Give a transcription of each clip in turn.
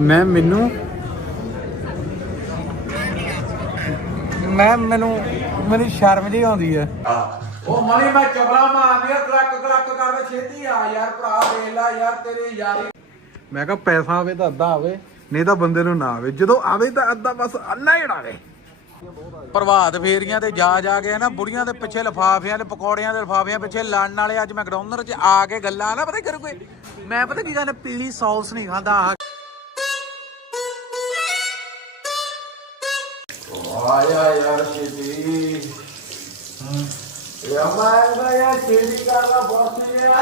ਮੈਂ ਮੈਨੂੰ? ਮੈਂ ਮੈਨੂੰ ਮੈਨੂੰ ਸ਼ਰਮ ਜਿਹੀ ਆਉਂਦੀ ਹੈ। ਉਹ ਮਣੀ ਮੈਂ ਚਬਲਾ ਮਾਰਨੀ ਆ ਕਲੱਕ ਕਲੱਕ ਕਰ ਛੇਤੀ ਆ ਯਾਰ ਭਰਾ ਵੇਖ ਲੈ ਯਾਰ ਤੇਰੀ ਯਾਰੀ। ਮੈਂ ਕਿਹਾ ਪੈਸਾ ਆਵੇ ਤਾਂ ਅੱਧਾ ਆਵੇ ਨਹੀਂ ਤਾਂ ਬੰਦੇ ਨੂੰ ਨਾ ਆਵੇ। ਜਦੋਂ ਆਵੇ ਤਾਂ ਅੱਧਾ ਬਸ ਅੰਨਾ ਹੀ ਉਡਾਵੇ ਪ੍ਰਭਾਤ ਫੇਰੀਆਂ ਤੇ ਜਾ ਜਾ ਕੇ ਨਾ ਬੁੜੀਆਂ ਦੇ ਪਿੱਛੇ ਲਫਾਫਿਆਂ ਦੇ ਪਕੌੜਿਆਂ ਦੇ ਲਫਾਫਿਆਂ ਪਿੱਛੇ ਲੜਨ ਵਾਲੇ ਅੱਜ ਮੈਕਡੋਨਲਡ 'ਚ ਆ ਕੇ ਗੱਲਾਂ ਨਾ ਪਤਾ ਕਰੂ ਕੋਈ ਮੈਂ ਪਤਾ ਕੀ ਗੱਲ ਪੀਲੀ ਸੌਸ ਨਹੀਂ ਖਾਂਦਾ। ਆਇਆ ਯਾਰ ਕਰਨਾ ਬੋਸੀ ਆ।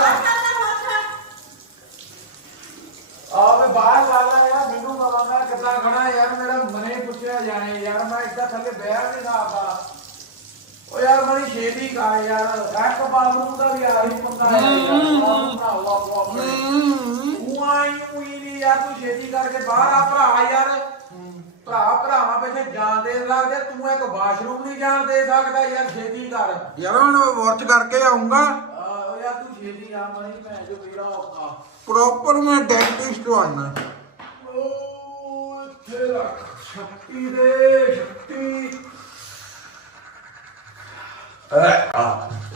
ਆਵੇ ਬਾਹਰ ਵਾਲਾ ਯਾਰ ਕਿੱਦਾਂ ਖੜਾ ਯਾਰ ਮੇਰਾ ਮਨੇ ਪੁੱਛਿਆ ਜਾਣੇ ਯਾਰ ਮੈਂ ਇੱਦਾਂ ਥੱਲੇ ਬਹਿ ਨਹੀਂ ਸਕਦਾ ਓ ਯਾਰ ਮਨੀ ਛੇਤੀ ਕਰ ਯਾਰ ਇੱਕ ਬਾਥਰੂਮ ਦਾ ਵੀ ਆ ਹੀ ਪੰਗਾ ਹੈ ਯਾਰ ਭਰਾਵਾ ਤੂੰ ਆਈ ਹੋਈ ਨਹੀਂ ਯਾਰ ਤੂੰ ਛੇਤੀ ਕਰਕੇ ਬਾਹਰ ਆ ਭਰਾ ਯਾਰ। ਭਰਾ ਭਰਾਵਾਂ ਪਿੱਛੇ ਜਾਣ ਦੇ ਸਕਦੇ ਤੂੰ ਇੱਕ ਵਾਸ਼ਰੂਮ ਨਹੀਂ ਜਾਣ ਦੇ ਸਕਦਾ ਯਾਰ ਛੇਤੀ ਕਰ। ਯਾਰ ਹੁਣ ਵਾਚ ਕਰਕੇ ਆਉਂਗਾ ਆਹੋ ਯਾਰ ਤੂੰ ਛੇਤੀ ਆ ਮਣੀ ਭੈਣ ਜੋ ਮੇਰਾ ਔਖਾ। ਪ੍ਰੋਪਰ ਮੈਂ ਡੈਂਟਿਸਟ ਆਣਾ ਓ ਤੇਰਾ ਸ਼ਕਤੀ ਦੇ ਸ਼ਕਤੀ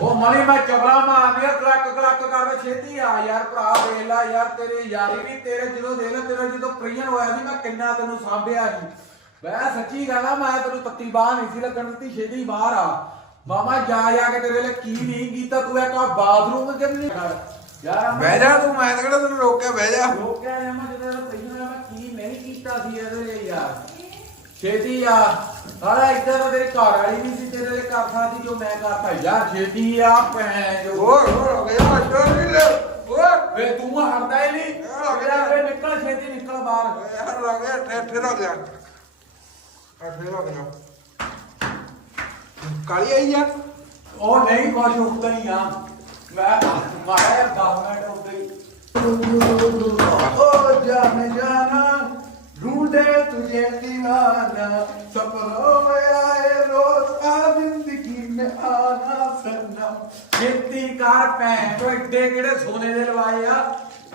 ਉਹ ਮਣੀ ਮੈਂ ਚਬਲਾ ਮਾਰਨੀ ਆ ਕਲੱਕ ਕਲੱਕ ਕਰ ਛੇਤੀ ਆ ਯਾਰ ਭਰਾ ਵੇਖ ਲੈ ਯਾਰ ਤੇਰੀ ਯਾਰੀ ਵੀ ਤੇਰੇ ਜਦੋਂ ਦੇ ਲੈ ਤੇਰਾ ਜਦੋਂ ਪ੍ਰੀਅਨ ਹੋਇਆ ਸੀ ਮੈਂ ਕਿੰਨਾ ਤੈਨੂੰ ਸਾਂਭਿਆ ਸੀ ਮੈਂ ਸੱਚੀ ਕਹਦਾ ਮੈਂ ਤੈਨੂੰ ਤੱਤੀ ਬਾਹ ਨਹੀਂ ਸੀ ਲੱਗਣ ਦਿੱਤੀ ਛੇਤੀ ਬਾਹਰ ਆ ਮਾਮਾ ਜਾ ਜਾ ਕੇ ਤੇਰੇ ਲਈ ਕੀ ਨਹੀਂ ਕੀਤਾ ਤੂੰ ਇੱਕ ਆਹ ਬਾਥਰੂਮ ਚ ਨਹੀਂ ਯਾਰ ਬਹਿ ਜਾ ਤੂੰ ਮੈਂ ਤਾਂ ਕਿਹੜਾ ਤੈਨੂੰ ਰੋਕਿਆ ਬਹਿ ਜਾ ਨੇ ਮੈਂ ਜਦੋਂ ਪਹਿਲਾਂ ਹੋਇਆ ਮੈਂ ਕੀ ਨਹੀਂ ਕੀਤਾ ਸੀ ਇਹਦੇ ਲਈ ਯਾਰ। ਛੇਤੀ ਆ। ਸਾਰਾ ਇਦਾਂ ਦਾ ਤੇਰੀ ਘਰ ਵਾਲੀ ਵੀ ਸੀ ਤੇਰੇ ਲਈ ਕਰਦਾ ਸੀ ਜੋ ਮੈਂ ਕਰਤਾ। ਯਾਰ ਛੇਤੀ ਆ ਭੈਣ ਜੋ। ਹੋਰ ਹੋਰ ਹੋ ਗਿਆ ਚੋਰ ਵੀ ਲੈ। ਹੋਰ। ਵੇ ਤੂੰ ਹਰਦਾ ਹੀ ਨਹੀਂ। ਹੋ ਗਿਆ। ਵੇ ਨਿਕਲ ਛੇਤੀ ਨਿਕਲ ਬਾਹਰ। ਯਾਰ ਹੋ ਗਿਆ ਠੇ ਠੇ ਹੋ ਗਿਆ ਠੇ ਹੋ ਗਿਆ ਕਾਲੀ ਆਈ ਯਾਰ ਉਹ ਨਹੀਂ ਕੁਛ ਉੱਕਦਾ ਹੀ ਆ। ਮੈਂ ਮਾਰਿਆ 10 ਮਿੰਟ ਉੱਤੇ ਓ ਜਾਣੇ ਜਾਣਾ। जाना ढूंढे तुझे दीवाना सपनों में आए रोज आ जिंदगी में आना सनम खेती कार ਭੈਣ ਤੋਂ ਏਡੇ ਕਿਹੜੇ ਸੋਨੇ ਦੇ ਲਵਾਏ ਆ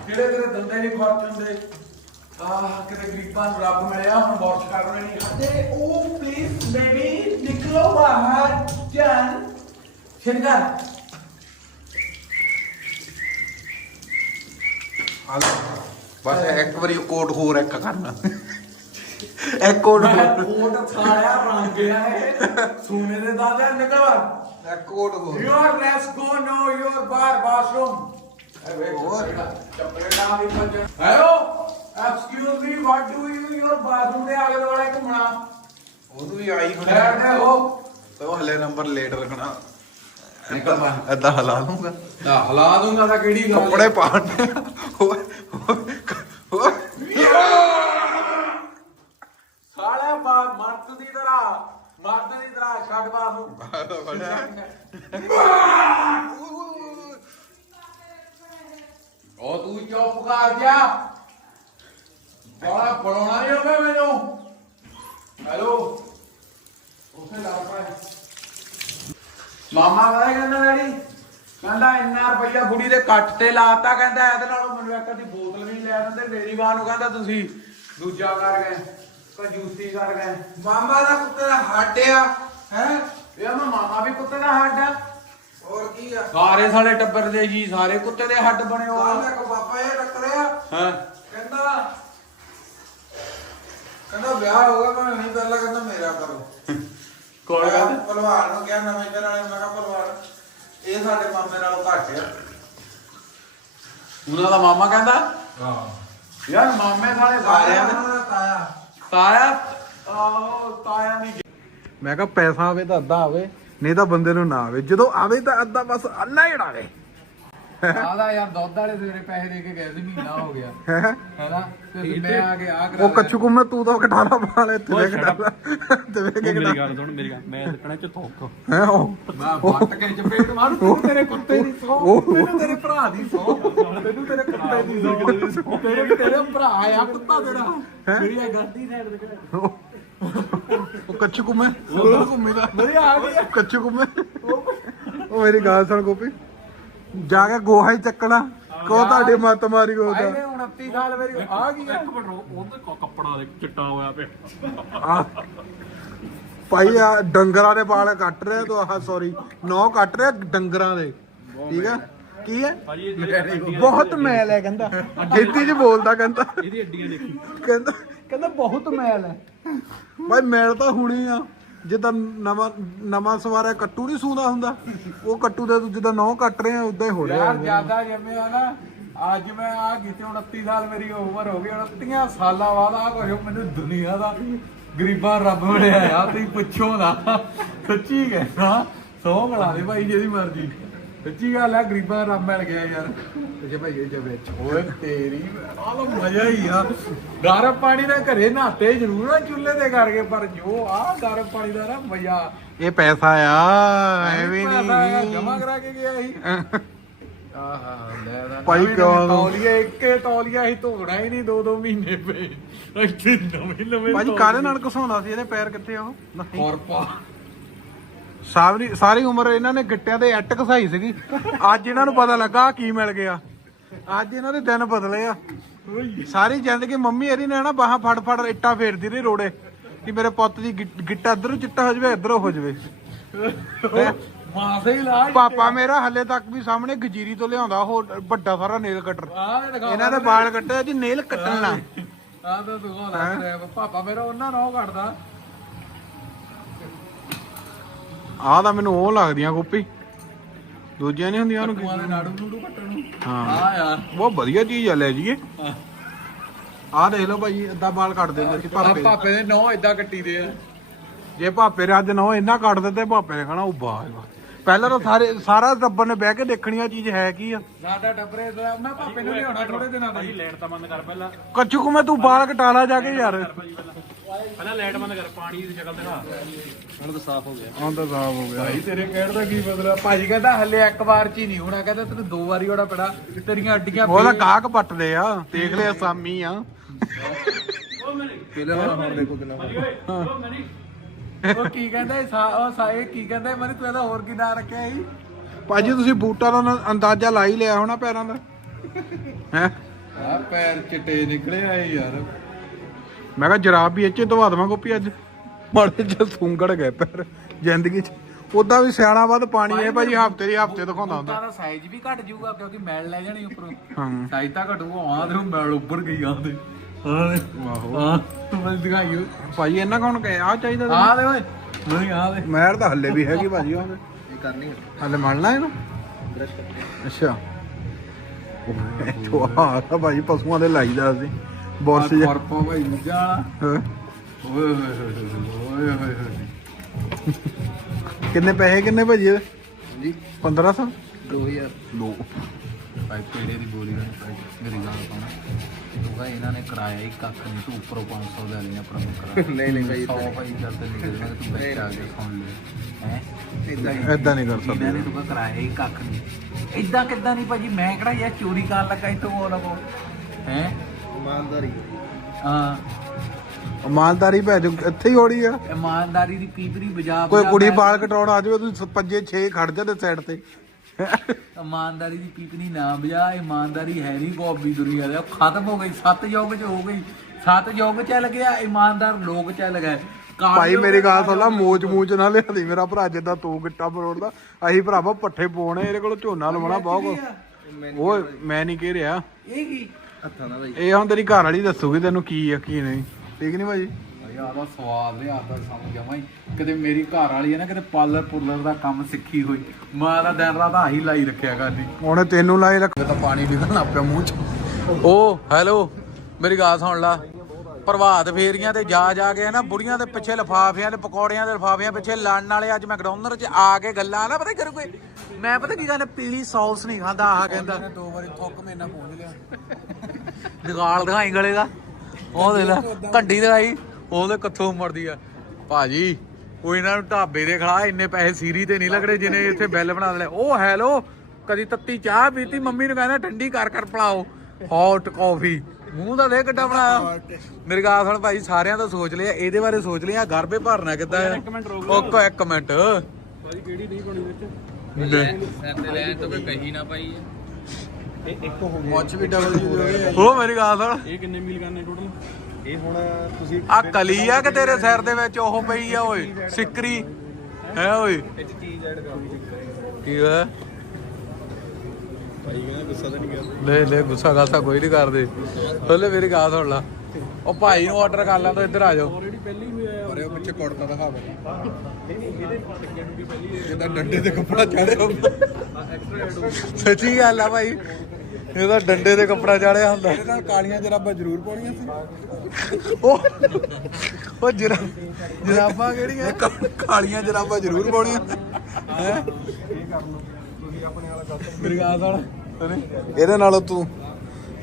ਜਿਹੜੇ ਤੇਰੇ ਦੰਦੇ ਨਹੀਂ ਖਰਚ ਹੁੰਦੇ ਆਹ ਕਿਤੇ ਗਰੀਬਾਂ ਨੂੰ ਰੱਬ ਮਿਲਿਆ ਹੁਣ ਵਾਸ਼ ਕਰ ਰਹੇ ਨਹੀਂ ਤੇ ਉਹ ਪਲੀਜ਼ ਬੇਬੀ ਨਿਕਲੋ ਬਾਹਰ ਜਾਨ ਸ਼ਿੰਦਰ ਬਸ ਇੱਕ ਵਾਰੀ ਕੋਟ ਹੋਰ ਇੱਕ ਕਰਨਾ ਇੱਕ ਕੋਟ ਮੈਂ ਹੋਰ। ਕੋਟ ਸਾੜਿਆ ਰੰਗ ਗਿਆ ਇਹ। ਸੋਨੇ ਦੇ ਦਾਦਾ ਨਿਕਲ ਬਾਹਰ ਇੱਕ ਕੋਟ ਹੋਰ। Your let's go now your bar bathroom. ਹੋਰ? ਚੱਪਲੇਟਾਂ ਵੀ ਪੰਜ hello? Excuse me what do you your bathroom ਦੇ ਆਲੇ ਦੁਆਲੇ ਘੁੰਮਣਾ? ਉਹ ਵੀ ਆਈ ਹੁਣ। ਖੈਰ ਦੇ ਹੋ। ਤੋ ਹਲੇ ਨੰਬਰ ਲੇਟ ਰੱਖਣਾ। ਨਿਕਲ ਬਾਹਰ। ਏਦਾਂ ਹਲਾ ਲੂੰਗਾ ਤਾਂ ਹਲਾ ਦੂੰਗਾ ਤਾਂ ਕਿਹੜੀ ਗੱਲ ਕੱਪੜੇ ਪਾਣ ਓਏ ਓਏ ਸਾਲਿਆ ਬਾ ਮਰਦ ਦੀ ਤਰ੍ਹਾਂ ਮਰਦ ਦੀ ਤਰ੍ਹਾਂ ਛੱਡ ਬਾਥਰੂਮ ਉਹ ਤੂੰ ਚੁੱਪ ਕਰ ਜਾ। ਬੜਾ ਪੜਾਉਣਾ ਨਹੀਂ ਹੋਵੇ ਮੈਨੂੰ। ਹੈਲੋ? ਉਸੇ ਲਾ ਪਾਏ। ਮਾਮਾ ਕਹਿੰਦਾ ਕਹਿੰਦਾ ਡੈਡੀ ਕਹਿੰਦਾ ਇੰਨਾ ਰੁਪਈਆ ਬੁੜੀ ਦੇ ਕੱਟ ਤੇ ਲਾਤਾ ਕਹਿੰਦਾ ਇਹਦੇ ਨਾਲੋਂ ਮੈਨੂੰ ਇੱਕ ਦੀ ਬੋਤਲ ਵੀ ਲੈ ਦਿੰਦੇ ਮੇਰੀ ਮਾਂ ਨੂੰ ਕਹਿੰਦਾ ਤੁਸੀਂ ਦੂਜਾ ਕਰ ਗਏ ਕੰਜੂਸੀ ਕਰ ਗਏ। ਮਾਮਾ ਦਾ ਕੁੱਤੇ ਦਾ ਹੱਡ ਆ ਹੈ? ਇਹ ਮੈਂ ਮਾਮਾ ਵੀ ਕੁੱਤੇ ਦਾ ਹੱਡ ਆ। ਹੋਰ ਕੀ ਆ? ਸਾਰੇ ਸਾਲੇ ਟੱਬਰ ਦੇ ਜੀ ਸਾਰੇ ਕੁੱਤੇ ਦੇ ਹੱਡ ਬਣੇ ਹੋ ਕੱਲ ਇੱਕ ਬਾਬਾ ਇਹ ਟੱਕਰਿਆ ਹਾਂ। ਕਹਿੰਦਾ ਕਹਿੰਦਾ ਵਿਆਹ ਹੋ ਗਿਆ ਮੈਂ ਨਹੀਂ ਪਹਿਲਾਂ ਕਹਿੰਦਾ ਮੇਰਾ ਕਰੋ। ਕੌਣ ਕਹਿੰਦਾ? ਭਲਵਾਨ ਨੂੰ ਕਿਹਾ ਨਵੇਂ ਘਰ ਵਾਲੇ ਮੈਂ ਕਿਹਾ ਭਲਵਾਨ ਇਹ ਸਾਡੇ ਮਾਮੇ ਨਾਲੋਂ ਘੱਟ ਆ। ਉਹਨਾਂ ਦਾ ਮਾਮਾ ਕਹਿੰਦਾ? ਹਾਂ। ਯਾਰ ਮਾਮੇ ਸਾਲੇ ਸਾਰਿਆਂ ਦਾ ਤਾਇਆ। ਤਾਇਆ? ਆਹ ਤਾਇਆ ਨਹੀਂ। ਮੈਂ ਕਿਹਾ ਪੈਸਾ ਆਵੇ ਤਾਂ ਅੱਧਾ ਆਵੇ, ਨਹੀਂ ਤਾਂ ਬੰਦੇ ਨੂੰ ਨਾ ਆਵੇ। ਜਦੋਂ ਆਵੇ ਤਾਂ ਅੱਧਾ ਬਸ ਅੰਨਾ ਹੀ ਉਡਾਵੇ ਆਦਾ ਯਾਰ ਦੁੱਧ ਵਾਲੇ ਸਵੇਰੇ ਪੈਸੇ ਦੇ ਕੇ ਗਏ ਸੀ ਮਹੀਨਾ ਹੋ ਗਿਆ? ਹੈਨਾ? ਤੇ ਮੈਂ ਆ ਕੇ ਆ ਕਰਾ ਉਹ ਕੱਚੂ ਕੁੰਮੇ ਤੂੰ ਤਾਂ ਘਟਾਲਾ ਵਾਲੇ ਤੇ ਓਏ ਘਟਾਲਾ ਤੇ ਵੇ ਕੇ ਮੇਰੀ ਗੱਲ ਸੁਣ ਮੇਰੀ ਗੱਲ ਮੈਂ ਦੱਸਣਾ ਚ ਥੋਕ ਹੈ ਉਹ ਮੈਂ ਵੱਟ ਕੇ ਚਪੇੜ ਮਾਰੂ ਤੈਨੂੰ ਤੇਰੇ ਕੁੱਤੇ ਦੀ ਸੌ। ਤੈਨੂੰ ਤੇਰੇ ਭਰਾ ਦੀ ਸੌ। ਤੈਨੂੰ ਤੇਰੇ ਕੁੱਤੇ ਦੀ ਸੌ। ਤੇਰੇ ਤੇਰੇ ਭਰਾ ਆ ਕੁੱਤਾ ਤੇਰਾ। ਮੇਰੀ ਇਹ ਗਲਤੀ ਸਾਈਡ ਤੇ ਉਹ ਕੱਚੂ ਕੁੰਮੇ। ਉਹ ਕੁੰਮੇ ਦਾ। ਮੇਰੀ ਆ ਗਈ। ਕੱਚੂ ਕੁੰਮੇ। ਉਹ ਮੇਰੀ ਗੱਲ ਸੁਣ ਗੋਪੀ। ਜਾ ਕੇ ਗੋਹਾ ਹੀ ਚੱਕਣਾ। ਕੋ ਤੁਹਾਡੀ ਮੱਤ ਮਾਰੀ ਕੋ ਭਾਈ ਨੇ 29 ਸਾਲ ਮੇਰੀ ਆ ਗਈ ਆ। ਇੱਕ ਮਿੰਟ ਉਹਦੇ ਕੱਪੜਾ ਦੇ ਚਿੱਟਾ ਹੋਇਆ ਪਿਆ। ਆ। ਭਾਈ ਆ ਡੰਗਰਾਂ ਦੇ ਵਾਲ ਕੱਟ ਰਿਹਾ ਤੂੰ ਆਹ ਸੌਰੀ ਨੌ ਕੱਟ ਰਿਹਾ ਡੰਗਰਾਂ ਦੇ। ਠੀਕ ਹੈ ਕੀ ਹੈ ਬਹੁਤ ਮੈਲ ਹੈ ਕਹਿੰਦਾ। ਗਿੱਤੀ ਚ ਬੋਲਦਾ ਕਹਿੰਦਾ। ਇਹਦੀ ਅੱਡੀਆਂ ਦੇਖੀ। ਕਹਿੰਦਾ ਕਹਿੰਦਾ ਬਹੁਤ ਮੈਲ ਹੈ ਭਾਈ ਮੈਲ ਤਾਂ ਹੁਣੀ ਆ। ਜਿੱਦਾਂ ਨਵਾਂ ਨਵਾਂ ਸਵਾਰਿਆ ਕੱਟੂ ਨਹੀਂ ਸੂੰਦਾ ਹੁੰਦਾ ਉਹ ਕੱਟੂ ਦੇ ਜਿੱਦਾਂ ਨੌ ਕੱਟ ਰਹੇ ਆ ਉਦਾਂ ਹੀ ਹੋ ਰਿਹਾ ਯਾਰ ਜ਼ਿਆਦਾ ਜੰਮਿਆ ਨਾ ਅੱਜ ਮੈਂ ਆ ਕੀਤੀ 29 ਸਾਲ ਮੇਰੀ ਉਮਰ ਹੋ ਗਈ 29 ਸਾਲਾਂ ਬਾਅਦ ਆ ਕੁਝ ਮੈਨੂੰ ਦੁਨੀਆ ਦਾ ਗਰੀਬਾਂ ਰੱਬ ਬਣਿਆ ਆ ਤੁਸੀਂ ਪੁੱਛੋ ਨਾ। ਸੱਚੀ ਕਹਿਣਾ ਸੌ ਬਣਾ ਦੇ ਭਾਈ ਜਿਹਦੀ ਮਰਜ਼ੀ। ਸੱਚੀ ਗੱਲ ਆ ਗਰੀਬਾਂ ਦਾ ਰੱਬ ਮਿਲ ਗਿਆ ਯਾਰ। ਤੇ ਭਾਈ ਇਹ ਜੇ ਵਿੱਚ ਓਏ ਤੇਰੀ ਆਹ ਮਜ਼ਾ ਹੀ ਆ। ਗਰਮ ਪਾਣੀ ਨਾਲ ਘਰੇ ਨਹਾਤੇ ਜ਼ਰੂਰ ਆ ਚੁੱਲ੍ਹੇ ਤੇ ਕਰਕੇ ਪਰ ਜੋ ਆ ਗਰਮ ਪਾਣੀ ਦਾ ਨਾ ਮਜ਼ਾ। ਇਹ ਪੈਸਾ ਆ ਐਵੇਂ ਨਹੀਂ। ਜਮਾ ਕਰਾ ਕੇ ਗਿਆ ਸੀ। ਆਹਾ ਲੈ ਦਾ ਭਾਈ ਕਿਉਂ? ਤੌਲੀਏ ਇੱਕੇ ਤੌਲੀਆ ਹੀ ਧੋਣਾ ਹੀ ਨਹੀਂ ਦੋ ਦੋ ਮਹੀਨੇ ਪਏ। ਇੱਥੇ ਨਵੇਂ ਨਵੇਂ ਭਾਜੀ ਕਾਹਦੇ ਨਾਲ ਘਸਾਉਂਦਾ ਸੀ ਇਹਦੇ ਪੈਰ ਕਿੱਥੇ ਆ ਉਹ? ਨਹੀਂ। ਖੁਰਪਾ ਸਾਰੀ ਸਾਰੀ ਉਮਰ ਇਹਨਾਂ ਨੇ ਗਿੱਟਿਆਂ ਦੇ ਐਟ ਘਸਾਈ ਸੀਗੀ। ਅੱਜ ਇਹਨਾਂ ਨੂੰ ਪਤਾ ਲੱਗਾ ਕੀ ਮਿਲ ਗਿਆ। ਅੱਜ ਇਹਨਾਂ ਦੇ ਦਿਨ ਬਦਲੇ ਆ। ਸਾਰੀ ਜ਼ਿੰਦਗੀ ਮੰਮੀ ਇਹਦੀ ਨੇ ਨਾ ਬਾਹਾਂ ਫੜ ਫੜ ਇੱਟਾਂ ਫੇਰਦੀ ਰਹੀ ਰੋੜੇ ਕਿ ਮੇਰੇ ਪੁੱਤ ਦੀ ਗਿੱਟਾ ਇੱਧਰੋਂ ਚਿੱਟਾ ਹੋ ਜਾਵੇ ਇੱਧਰੋਂ ਹੋ ਜਾਵੇ। ਹੀ? ਲਾ ਪਾਪਾ ਮੇਰਾ ਹੱਲੇ ਤੱਕ ਵੀ ਸਾਹਮਣੇ ਗਜੀਰੀ ਤੋਂ ਲਿਆਉਂਦਾ ਉਹ ਵੱਡਾ ਸਾਰਾ ਨੇਲ ਕਟਰ। ਇਹਨਾਂ ਦੇ ਵਾਲ ਕੱਟੇ ਜੀ ਨੇਲ ਕੱਟਣਾ ਆ ਤਾਂ ਤੂੰ ਲੱਗ ਪਾਪਾ ਮੇਰਾ ਉਹਨਾਂ ਨਾਲ ਉਹ ਆਹ ਤਾਂ ਮੈਨੂੰ ਉਹ ਲੱਗਦੀਆਂ ਗੋਪੀ। ਦੂਜੀਆਂ ਨਹੀਂ ਹੁੰਦੀਆਂ ਉਹਨੂੰ ਤੂੰ ਆਦੇ ਨਾੜੂ ਨੂੜੂ ਕੱਟਣ ਨੂੰ। ਹਾਂ। ਆ। ਯਾਰ ਬਹੁਤ ਵਧੀਆ ਚੀਜ਼ ਆ ਲੈ ਜੀਏ ਆਹ ਦੇਖ ਲਓ ਭਾਈ ਅੱਧਾ ਵਾਲ ਕੱਟ ਦਿੰਦੇ ਸੀ ਆ ਭਾਪੇ। ਪਾਪੇ ਦੇ ਨੌ ਇਦਾਂ ਕੱਟੀ ਦੇ ਆ। ਜੇ ਭਾਪੇ ਨੇ ਅੱਜ ਨਾ ਇੰਨਾ ਕੱਟ ਦਿੱਤੇ ਭਾਪੇ ਨੇ ਕਹਣਾ ਉਹ ਵਾਹ। ਪਹਿਲਾਂ ਤਾਂ ਸਾਰੇ ਸਾਰਾ ਟੱਬਰ ਨੇ ਬਹਿ ਕੇ ਦੇਖਣੀ ਆ ਚੀਜ਼ ਹੈ ਕੀ ਆ। ਸਾਡਾ ਟੱਬਰੇ ਦਾ ਮੈਂ ਪਾਪੇ ਨੂੰ ਲਿਆਉਣਾ ਥੋੜੇ ਦਿਨਾਂ ਦਾ ਭਾਜੀ ਲਾਈਟ ਤਾਂ ਬੰਦ ਕਰ ਪਹਿਲਾਂ। ਕੱਚੂ ਕੁ ਮੈਂ ਤੂੰ ਵਾਲ ਕਟਾ ਲਾ ਜਾ ਕੇ ਯਾਰ। ਪਹਿਲਾਂ ਲਾਈਟ ਬੰਦ ਕਰ ਪਾਣੀ ਦੀ ਸ਼ਕਲ ਦਿਖਾ। ਹੁਣ ਤਾਂ ਸਾਫ਼ ਹੋ ਗਿਆ। ਹੁਣ ਤਾਂ ਸਾਫ਼ ਹੋ ਗਿਆ। ਭਾਈ ਤੇਰੇ ਕਹਿਣ ਦਾ ਕੀ ਮਤਲਬ? ਭਾਜੀ ਕਹਿੰਦਾ ਹੱਲੇ ਇੱਕ ਵਾਰ ਚ ਹੀ ਨਹੀਂ ਹੋਣਾ ਕਹਿੰਦਾ ਤੈਨੂੰ ਦੋ ਵਾਰੀ ਹੋਣਾ ਪੈਣਾ। ਤੇਰੀਆਂ ਅੱਡੀਆਂ ਉਹਦਾ ਗਾਹਕ ਪੱਟਦੇ ਆ। ਦੇਖ ਲਿਆ ਸਾਮੀ ਆ। ਉਹ ਕੀ ਕਹਿੰਦਾ ਇਹ ਸਾ- ਉਹ ਸਾਏ ਕੀ ਕਹਿੰਦਾ ਮਨ ਤੂੰ ਇਹਦਾ ਹੋਰ ਕੀ ਨਾਂ ਰੱਖਿਆ ਸੀ? ਭਾਜੀ ਤੁਸੀਂ ਬੂਟਾਂ ਦਾ ਨਾ- ਅੰਦਾਜ਼ਾ ਲਾ ਹੀ ਲਿਆ ਹੋਣਾ ਪੈਰਾਂ ਦਾ। ਹੈ? ਆ ਪੈਰ ਚਿੱਟੇ ਨਿਕਲੇ ਆਏ ਯਾਰ। ਮੈਂ ਕਿਹਾ ਜਰਾਬ ਵੀ ਇੱਥੇ ਧਵਾ ਦੇਵਾਂ ਗੋਪੀ ਅੱਜ। ਮਾੜੇ ਜਿਹਾ ਸੁੰਗੜ ਗਏ ਪੈਰ ਜ਼ਿੰਦਗੀ 'ਚ। ਉਦਾਂ ਵੀ ਸਿਆਣਾ ਵੱਧ ਪਾਣੀ ਹੈ ਭਾਜੀ ਹਫ਼ਤੇ ਦੀ ਹਫ਼ਤੇ ਦਿਖਾਉਂਦਾ ਹੁੰਦਾ। ਤਾਂ ਦਾ ਸਾਈਜ਼ ਵੀ ਘਟ ਜਾਊਗਾ ਕਿਉਂਕਿ ਮੈਲ ਲੈ ਜਾਣੀ ਉੱਪਰੋਂ। ਹਾਂ। ਸਾਈਜ਼ ਤਾਂ ਘਟੂਗਾ ਆਹ ਤੇ ਮੈਲ ਉੱਪਰ ਗਈ ਆਂਦੇ ਹਾਂ ਆਹੋ ਹਾਂ ਤੂੰ ਦਿਖਾਈਓ ਭਾਜੀ ਇਹਨਾਂ ਕੌਣ ਕਹੇ? ਆ ਚਾਹੀਦਾ ਤੈਨੂੰ? ਆ ਦੇ ਓਏ ਨਹੀਂ ਆ ਦੇ ਮੈਰ ਤਾਂ ਹੱਲੇ ਵੀ ਹੈਗੀ ਭਾਜੀ ਉਹਦੇ। ਇਹ ਕਰਨੀ ਹੱਲੇ ਮਲਣਾ ਇਹਨੂੰ? ਅੱਛਾ। ਉਹ ਆ ਤਾਂ ਭਾਜੀ ਪਸ਼ੂਆਂ ਦੇ ਲਾਈਦਾ ਸੀ। ਬੋਰਸ ਜਿਹਾ ਖਰਪਾ ਭਾਈ ਦੂਜਾ। ਓਏ ਹੋਏ ਹੋਏ ਹੋਏ ਓਏ ਹੋਏ ਹੋਏ ਕਿੰਨੇ ਪੈਸੇ ਕਿੰਨੇ ਭਾਜੀ ਜੀ। 1500 2000 ਦੋ ਭਾਈ ਦੀ ਭਾਈ ਮੇਰੀ ਗੱਲ ਕਹੇ ਇਹਨਾਂ ਨੇ ਕਰਾਇਆ ਹੀ ਕੱਖ ਨਹੀਂ ਤੂੰ ਉੱਪਰੋਂ 500 ਲੈ ਲਈ ਆਪਣਾ ਮੁਕਰਾ ਨਹੀਂ ਨਹੀਂ ਭਾਈ 100 ਭਾਈ ਚੱਲ ਤੇ ਨਹੀਂ ਦੇਣਾ ਤੂੰ ਆ ਕੇ ਸੁਣ ਲੈ। ਹੈ? ਇਦਾਂ ਨਹੀਂ ਕਰ ਇਹਨਾਂ ਸਕਦੇ। ਨੇ ਤੂੰ ਕਰਾਇਆ ਹੀ ਕੱਖ ਨਹੀਂ। ਇਦਾਂ ਕਿੱਦਾਂ ਨਹੀਂ ਭਾਜੀ ਮੈਂ ਕਿਹੜਾ ਯਾਰ ਚੋਰੀ ਕਰਨ ਲੱਗਾ ਇਤੋਂ ਉਹ ਲਵੋ ਹੈ? ਇਮਾਨਦਾਰੀ। ਹਾਂ। ਇਮਾਨਦਾਰੀ ਭੈ ਜੋ ਇੱਥੇ ਹੀ ਹੋੜੀ ਆ। ਇਮਾਨਦਾਰੀ ਦੀ ਪੀਪਰੀ ਬਜਾ ਕੋਈ ਬਜਾ ਕੁੜੀ ਮੈਂ- ਬਾਲ ਕਟਾਉਣ ਆ ਜਾਵੇ ਤੂੰ ਪੰਜੇ 6 ਖੜ ਜਾ ਤੇ ਸਾਈਡ ਤੇ। ਇਮਾਨਦਾਰੀ ਦੀ ਪੀਪਣੀ ਨਾ ਬਜਾ ਇਮਾਨਦਾਰੀ ਹੈ ਨਹੀਂ ਗੋਬੀ ਦੁਨੀਆ ਦੇ ਉਹ ਖਤਮ ਹੋ ਗਈ ਸੱਤ ਯੁੱਗ ਚ ਹੋ ਗਈ। ਸੱਤ ਯੁੱਗ ਚੱਲ ਗਿਆ ਇਮਾਨਦਾਰ ਲੋਕ ਚੱਲ ਗਏ। ਭਾਈ ਮੇਰੀ ਗੱਲ ਸੁਣ ਲਾ ਮੋਚ ਮੂਚ ਨਾ ਲਿਆਦੀ ਮੇਰਾ ਭਰਾ ਜਿੱਦਾਂ ਤੂੰ ਗਿੱਟਾ ਮਰੋੜਦਾ ਅਸੀਂ ਭਰਾਵਾ ਪੱਠੇ ਪਾਉਣੇ ਇਹਦੇ ਕੋਲ ਝੋਨਾ ਲਵਾਉਣਾ ਬਹੁਤ ਕੁਛ। ਉਹ ਮੈਂ ਨਹੀਂ ਕਹਿ ਰਿਹਾ ਇਹ ਕੀ? ਹੱਥਾਂ ਦਾ ਭਾਈ ਇਹ ਹੁਣ ਤੇਰੀ ਘਰ ਵਾਲੀ ਦੱਸੂਗੀ ਤੈਨੂੰ ਕੀ ਆ ਕੀ ਨਹੀਂ। ਠੀਕ ਨਹੀਂ ਭਾਜੀ? ਯਾਰ ਦਾ ਸਵਾਦ ਲਿਆ ਤਾਂ ਸਮਝ ਜਾਵਾਂ ਕਿਤੇ ਮੇਰੀ ਘਰ ਵਾਲੀ ਹੈ ਨਾ ਕਿਤੇ ਪਾਰਲਰ ਪੁਰਲਰ ਦਾ ਕੰਮ ਸਿੱਖੀ ਹੋਈ। ਮੈਂ ਤਾਂ ਦਿਨ ਰਾਤ ਆਹੀ ਲਾਈ ਰੱਖਿਆ ਕਰਨੀ ਉਹਨੇ ਤੈਨੂੰ ਲਾਏ ਰੱਖ ਮੈਂ ਤਾਂ ਪਾਣੀ ਨਿਕਲਣ ਪਿਆ ਮੂੰਹ ਚ। ਓ ਹੈਲੋ ਮੇਰੀ ਗੱਲ ਸੁਣ ਲਾ। ਪ੍ਰਭਾਤ ਫੇਰੀਆਂ ਤੇ ਜਾ ਜਾ ਕੇ ਨਾ ਬੁੜੀਆਂ ਦੇ ਪਿੱਛੇ ਲਫਾਫਿਆਂ ਦੇ ਪਕੌੜਿਆਂ ਦੇ ਲਫਾਫਿਆਂ ਪਿੱਛੇ ਲੜਨ ਵਾਲੇ ਅੱਜ ਮੈਕਡੋਨਲਡ 'ਚ ਆ ਕੇ ਗੱਲਾਂ ਨਾ ਪਤਾ ਕਰ ਕੋਈ ਮੈਂ ਪਤਾ ਕੀ ਕਹਿੰਦਾ ਪੀਲੀ ਸੌਸ ਨਹੀਂ ਖਾਂਦਾ ਆਹ ਕਹਿੰਦਾ। ਦੋ ਵਾਰੀ ਥੁੱਕ ਮੇਨਾ ਪਹੁੰਚ ਲਿਆ। ਦਿਗਾਲ ਦਿਖਾਈ ਗਲੇ ਦਾ ਉਹ ਦੇ ਲੈ ਘੰਡੀ ਦਿਖਾਈ। ਉਹਦੇ ਕੱਥੋਂ ਮਰਦੀ ਆ। ਭਾਜੀ ਉਹ ਇਹਨਾਂ ਨੂੰ ਢਾਬੇ ਦੇ ਖੜਾ ਇੰਨੇ ਪੈਸੇ ਸੀਰੀ ਤੇ ਨਹੀਂ ਲੱਗੜੇ ਜਿਨੇ ਇੱਥੇ ਬਿੱਲ ਬਣਾ ਲੈ ਉਹ ਹੈਲੋ ਕਦੀ ਤੱਤੀ ਚਾਹ ਪੀਤੀ ਮੰਮੀ ਨੂੰ ਕਹਿੰਦਾ ਠੰਡੀ ਕਰ ਕਰ ਪਿਲਾਓ। ਹੌਟ ਕਾਫੀ ਮੂੰਹ ਦਾ ਦੇ ਕਿੱਡਾ ਬਣਾਇਆ। ਮੇਰੇ ਗਾਲ ਸੁਣ ਭਾਈ ਸਾਰਿਆਂ ਦਾ ਸੋਚ ਲਿਆ ਇਹਦੇ ਬਾਰੇ ਸੋਚ ਲਿਆ ਗਰਬੇ ਭਰਨਾ ਕਿੱਦਾਂ ਆ? ਇੱਕ ਮਿੰਟ ਰੁਕ ਉਹ ਕੋ ਇੱਕ ਮਿੰਟ। ਭਾਜੀ ਕਿਹੜੀ ਨਹੀਂ ਬਣੀ ਵਿੱਚ? ਸੈਂਦੇ ਲੈਣ ਤੋਂ ਕੋਈ ਕਹੀ ਨਾ ਪਾਈ ਇਹ ਇੱਕ ਹੋ ਗਿਆ। ਮੁੱਛ ਵੀ ਡਬਲ ਜੀ ਉਹ ਮੇਰੀ ਗੱਲ ਸੁਣ। ਇਹ ਕਿੰਨੇ ਮੀਲ ਕਰਨੇ ਟੋਟਲ ਇਹ ਹੁਣ ਤੁਸੀਂ ਆ ਕਲੀ ਆ ਕਿ ਤੇਰੇ ਸਿਰ ਦੇ ਵਿੱਚ ਉਹ ਪਈ ਆ ਓਏ ਸਿੱਕਰੀ। ਹੈ ਓਏ। ਇਹ 'ਚ ਚੀਜ਼ ਐਡ ਕਰੋ ਕੀ ਹੋਇਆ? ਭਾਈ ਕਹਿੰਦਾ ਗੁੱਸਾ ਤਾਂ ਨਹੀਂ ਕਰਦਾ। ਲੈ ਲੈ ਗੁੱਸਾ ਗਾਸਾ ਕੋਈ ਨਹੀਂ ਕਰਦੇ। ਹਲੇ ਮੇਰੀ ਗੱਲ ਸੁਣ ਲਾ। ਉਹ ਭਾਈ ਨੂੰ ਆਰਡਰ ਕਰ ਲਾ ਤੋ ਇੱਧਰ ਆ ਜਾਓ। ਆਲਰੇਡੀ ਪਹਿਲੀ ਵੀ ਹੋਇਆ ਅਰੇ ਉਹ ਪਿੱਛੇ ਕੁੜਤਾ ਦਿਖਾ ਬਈ ਨਹੀਂ ਨਹੀਂ ਇਹਦੇ ਟਿਕਟ ਵੀ ਪਹਿਲੀ ਇਹਦਾ ਡੰਡੇ ਤੇ ਕੱਪੜਾ ਚੜਿਆ ਹੁੰਦਾ। ਐਕਸਟਰਾ ਐਡ ਹੋ ਸੱਚੀ ਗੱਲ ਆ ਭਾਈ। ਇਹਦਾ ਡੰਡੇ ਤੇ ਕੱਪੜਾ ਚਾੜਿਆ ਹੁੰਦਾ। ਇਹਦੇ ਨਾਲ ਕਾਲੀਆਂ ਜਰਾਬਾਂ ਜ਼ਰੂਰ ਪਾਉਣੀਆਂ ਸੀ। ਉਹ ਉਹ ਜਰਾ ਜਰਾਬਾਂ ਕਿਹੜੀਆਂ? ਕਾਲੀਆਂ ਜਰਾਬਾਂ ਜ਼ਰੂਰ ਪਾਉਣੀਆਂ। ਹੈ ਤੁਸੀਂ ਆਪਣੇ ਵਾਲਾ ਕਰ ਮੇਰੀ ਗੱਲ ਸੁਣ। ਇਹਦੇ ਨਾਲੋਂ ਤੂੰ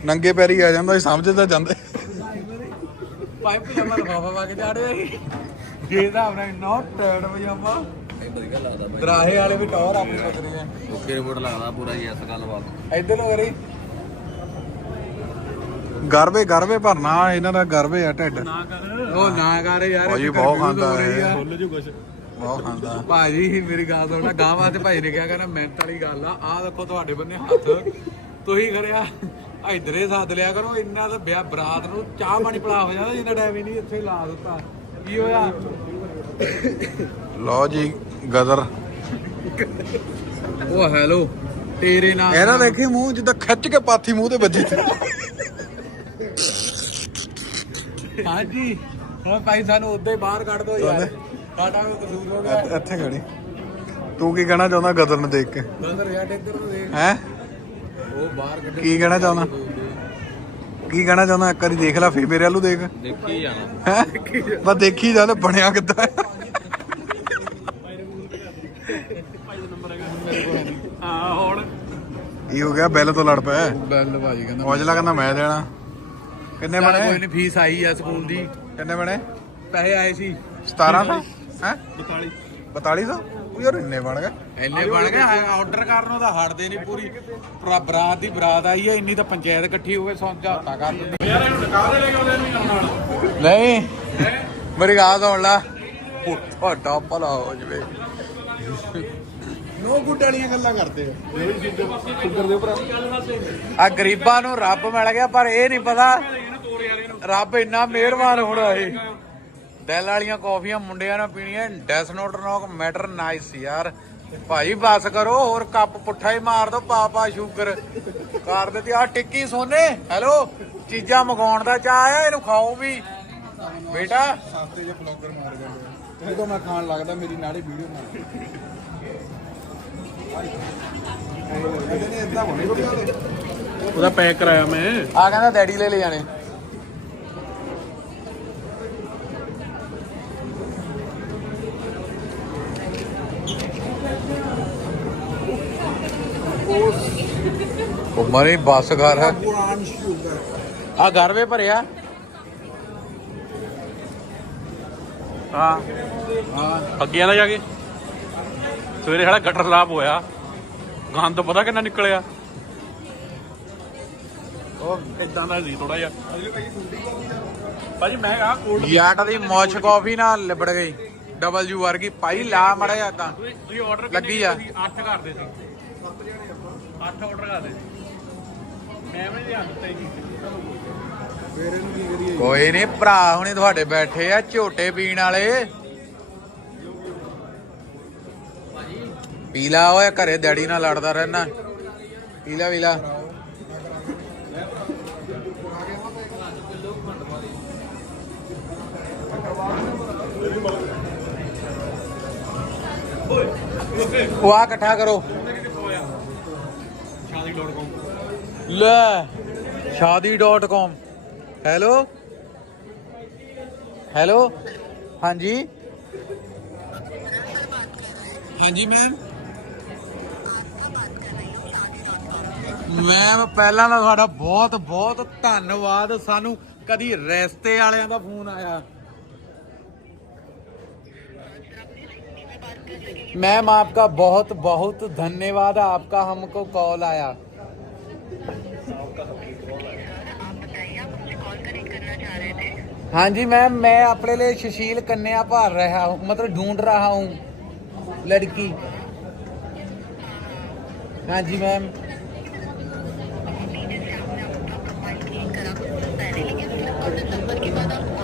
ਨੰਗੇ ਪੈਰੀ ਆ ਜਾਂਦਾ ਸਮਝਦਾ ਜਾਂਦੇ। ਪਾਈਪ ਪਜਾਮਾ ਲਫਾਫਾ ਪਾ ਕੇ ਚਾੜਿਆ ਸੀ। ਜੇ ਹਿਸਾਬ ਨਾਲ ਇੰਨਾ ਟੈਟ ਪਜਾਮਾ ਦਰਾਹੇ ਵਾਲੇ ਵੀ ਟੌਰ ਆਪਣੀ ਸੋਚਦੇ ਆ। ਓਕੇ ਰਿਪੋਰਟ ਲੱਗਦਾ ਪੂਰਾ ਯੈਸ ਗੱਲਬਾਤ। ਇੱਧਰ ਨੂੰ ਕਰੀ। ਗਰਵੇ ਗਰਵੇ ਭਰਨਾ ਇਹਨਾਂ ਦਾ ਗਰਵੇ ਆ ਢਿੱਡ। ਨਾ ਕਰ। ਉਹ ਨਾ ਕਰ ਯਾਰ ਭਾਜੀ ਬਹੁਤ ਖਾਂਦਾ ਹੋ। ਖੁੱਲ ਜੂ ਕੁਛ। ਬਹੁਤ ਖਾਂਦਾ। ਭਾਜੀ ਮੇਰੀ ਗੱਲ ਸੁਣਨਾ ਗਾਂ ਵਾਸਤੇ ਭਾਈ ਨੇ ਕਿਹਾ ਕਹਿੰਦਾ ਮਿਹਨਤ ਵਾਲੀ ਗੱਲ ਆ। ਆਹ ਦੇਖੋ ਤੁਹਾਡੇ ਬੰਨੇ ਹੱਥ। ਤੁਸੀਂ ਕਰਿਆ ਇਧਰੇ ਸੱਦ ਲਿਆ ਕਰੋ ਇੰਨਾ ਤਾਂ ਵਿਆਹ ਬਰਾਤ ਨੂੰ ਚਾਹ ਪਾਣੀ ਪਿਲਾ ਹੋ ਜਾਂਦਾ ਜਿੰਨਾ ਟਾਈਮ ਹੀ ਨਹੀਂ ਇੱਥੇ ਲਾ ਦਿੱਤਾ। ਕੀ ਹੋਇਆ? ਲਓ ਜੀ ਗਦਰ। ਉਹ ਹੈਲੋ ਤੇਰੇ ਨਾਲ ਇਹਦਾ ਦੇਖੀ ਮੂੰਹ ਜਿੱਦਾਂ ਖਿੱਚ ਕੇ ਪਾਥੀ ਮੂੰਹ ਤੇ ਵੱਜੀ ਹਾਂਜੀ ਹੁਣ ਭਾਈ ਸਾਨੂੰ ਉੱਦੇ ਹੀ ਬਾਹਰ ਕੱਢ ਦੋ ਯਾਰ। ਸਾਡਾ ਵੀ ਕਸੂਰ ਹੋ ਗਿਆ। ਇੱਥੇ- ਇੱਥੇ ਖੜੀ। ਤੂੰ ਕੀ ਕਹਿਣਾ ਚਾਹੁੰਦਾ ਗਦਰ ਨੂੰ ਦੇਖ ਕੇ? ਬਰਦਰ ਯਾਰ ਇੱਧਰ ਨੂੰ ਦੇਖ। ਹੈ? ਉਹ ਬਾਹਰ ਕੱਢ ਕੀ ਕਹਿਣਾ ਚਾਹੁੰਦਾ? ਕੀ ਕਹਿਣਾ ਚਾਹੁੰਦਾ? ਇੱਕ ਵਾਰੀ ਦੇਖ ਲੈ ਫੇਰ ਮੇਰੇ ਵੱਲੋਂ ਦੇਖ। ਦੇਖੀ ਜਾਣਾ ਹੈ? ਬਸ ਦੇਖੀ ਜਾ ਤੇ ਬਣਿਆ ਕਿੱਦਾਂ ਹੈ। ਹਾਂ ਹੁਣ। ਕੀ ਹੋ ਗਿਆ? ਬੈਲ ਤੋਂ ਲੜ ਪਿਆ ਬੈਲ ਭਾਜੀ ਕਹਿੰਦਾ ਔਜਲਾ ਕਹਿੰਦਾ ਮੈਂ ਦੇਣਾ। ਕਿੰਨੇ ਚੱਲ ਕੋਈ ਬਣੇ ਨਹੀਂ ਫੀਸ ਆਈ ਆ ਸਕੂਲ ਦੀ। ਕਿੰਨੇ ਬਣੇ? ਪੈਸੇ ਆਏ ਸੀ। 1700 ਹੈ? 42 4200 ਉਹ ਯਾਰ ਇੰਨੇ ਬਣ ਗਏ। ਇੰਨੇ ਬਣ ਗਏ ਆਰਡਰ ਕਰਨ ਦਾ ਹਟਦੇ ਨਹੀਂ ਪੂਰੀ। ਬਰਾਤ ਦੀ ਬਰਾਤ ਆਈ ਹੈ ਇੰਨੀ ਤਾਂ ਪੰਚਾਇਤ ਇਕੱਠੀ ਹੋ ਕੇ ਸਮਝੌਤਾ ਕਰ ਦਿੰਦੀ। ਯਾਰ ਇਹਨੂੰ ਨਿਕਾਲ ਦੇ ਲੈ ਕੇ ਆਉਂਦੇ ਨਹੀਂ ਨਾਲ। ਨਹੀਂ। ਮੇਰੀ ਗੱਲ ਸੁਣ ਲਾ। ਤੁਹਾਡਾ ਭਲਾ ਹੋ ਜਵੇ। ਨੋ ਗੁੱਡ ਵਾਲੀਆਂ ਗੱਲਾਂ ਕਰਦੇ ਆ। ਸ਼ੂਗਰ ਦੇ ਉੱਪਰ ਆ ਗਰੀਬਾਂ ਨੂੰ ਰੱਬ ਮਿਲ ਗਿਆ ਪਰ ਇਹ ਨਹੀਂ ਪਤਾ। ਰੱਬ ਇੰਨਾ ਮਿਹਰਬਾਨ ਹੋਣਾ ਏ। ਦਿਲ ਵਾਲੀਆਂ ਕਾਫੀਆਂ ਮੁੰਡਿਆਂ ਨਾਲ ਪੀਣੀਆਂ ਡੈਸ ਨੋਟ ਨੋਕ ਮੈਟਰ ਨਾਈਸ ਯਾਰ। ਭਾਈ ਬਸ ਕਰੋ ਹੋਰ ਕੱਪ ਪੁੱਠਾ ਹੀ ਮਾਰ ਦੋ ਪਾਪਾ ਸ਼ੂਗਰ। ਕਰ ਦਿੱਤੀ ਆ ਟਿੱਕੀ ਸੋਨੇ ਹੈਲੋ ਚੀਜ਼ਾਂ ਮਗਾਉਣ ਦਾ ਚਾਹ ਆ ਇਹਨੂੰ ਖਾਓ ਵੀ। ਬੇਟਾ। ਸਸਤੇ ਜਿਹੇ ਬਲੌਗਰ ਮਾਰ ਗਏ ਜਦੋਂ ਮੈਂ ਖਾਣ ਲੱਗਦਾ ਮੇਰੀ ਨਾਲੇ ਵੀਡੀਓ ਮਾਰ। ਉਹਦਾ। ਪੈਕ ਕਰਾਇਆ ਮੈਂ। ਆ ਕਹਿੰਦਾ ਡੈਡੀ ਲੈ ਲੈ ਜਾਣੇ। ਮਰੇ ਬੱਸ ਘਰ ਹੈ। ਆ ਘਰ ਵੇ ਭਰਿਆ? ਹਾਂ। ਹਾਂ ਅੱਗੇ ਆਂਦਾ ਜਾ ਕੇ। ਸਵੇਰੇ ਸਾਡਾ ਗਟਰ ਸਾਫ਼ ਹੋਇਆ। ਗੰਦ ਪਤਾ ਕਿੰਨਾ ਨਿਕਲਿਆ। ਉਹ ਇਦਾਂ ਦਾ ਸੀ ਥੋੜਾ ਜਿਹਾ। ਭਾਜੀ ਮੈਂ ਆ ਕੋਲਡ ਯਾਟ ਦੀ ਮੌਚ ਕਾਫੀ ਨਾਲ ਲਿਬੜ ਗਈ। ਡਬਲਯੂ ਵਰਗੀ। ਭਾਈ ਲਾ ਮੜਾ ਜਾਂਦਾ ਤੁਸੀਂ ਆਰਡਰ ਲੱਗੀ ਆ। 8 ਕਰਦੇ ਸੀ। 8 ਆਰਡਰ ਕਰਦੇ ਸੀ। ਕੋਈ ਨਹੀਂ ਭਰਾ ਹੁਣੇ ਤੁਹਾਡੇ ਬੈਠੇ ਆ ਝੋਟੇ ਪੀਣ ਵਾਲੇ। ਪੀਲਾ ਓਏ ਘਰੇ ਡੈਡੀ ਨਾਲ ਲੜਦਾ ਰਹਿਣਾ ਪੀਲਾ ਪੀਲਾ। ਉਹ ਆ ਇਕੱਠਾ ਕਰੋ। ਸ਼ਾਦੀ.com ਲੈ ਸ਼ਾਦੀ.com ਹੈਲੋ ਹੈਲੋ ਹਾਂਜੀ ਹਾਂਜੀ ਮੈਮ ਮੈਮ ਪਹਿਲਾਂ ਤਾਂ ਤੁਹਾਡਾ ਬਹੁਤ ਬਹੁਤ ਧੰਨਵਾਦ ਸਾਨੂੰ ਕਦੀ ਰਸਤੇ ਵਾਲਿਆਂ ਦਾ ਫੋਨ ਆਇਆ मैम आपका बहुत बहुत धन्यवाद आपका हमको कॉल आया हाँ जी मैम मैं अपने लिए सुशील कन्या भाल रहा हूँ मतलब ढूंढ रहा हूँ लड़की। हाँ जी मैम।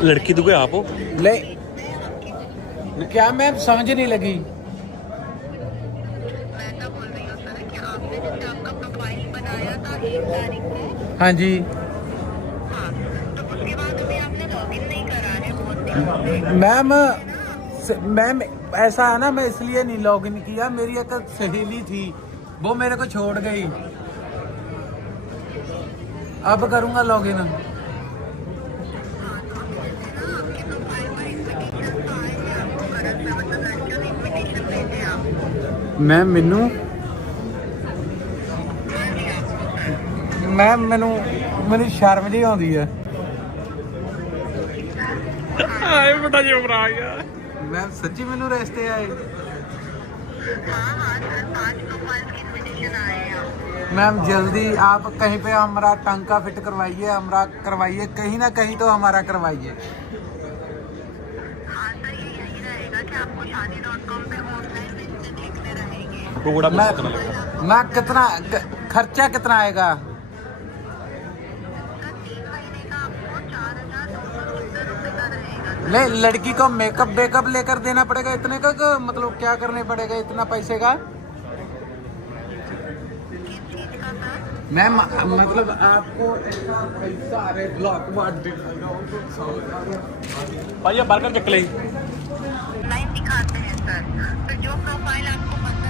लड़की तो आप हो? ले क्या मैम समझ नहीं लगी? हाँ जी। मैम स- मैम ऐसा है ना मैं इसलिए नहीं लॉगिन किया मेरी एक सहेली थी वो मेरे को छोड़ गई अब करूंगा लॉगिन हाँ तो अभी जैसे ना आपके प्रोफाइल पर इन्विटेशन तो आए हैं आपको करंट में मतलब लड़कियों ने इन्विटेशन भेजे हैं आपको मैम ਮੈਨੂੰ ਮੈਮ ਮੈਨੂੰ ਮੈਨੂੰ ਸ਼ਰਮ ਜੀ ਆਉਂਦੀ ਹੈ ਜੀ ਉਮਰ ਆ ਗਿਆ ਮੈਂ ਸੱਚੀ ਮੈਨੂੰ ਰਸਤੇ ਆਏ। मैम जल्दी आप कहीं पे हमारा टंका फिट करवाइए हमारा करवाइए कहीं ना कहीं तो हमारा करवाइए मैं मैं कितना खर्चा कितना आएगा नहीं लड़की को मेकअप बेकअप लेकर देना पड़ेगा इतने का कि मतलब क्या करने पड़ेगा इतना पैसे का? मैम मतलब आपको ऐसा पैसा अरे ब्लॉक भाई ये बर्गर चक लाइन दिखाते हैं सर तो जो प्रोफ़ाइल आपको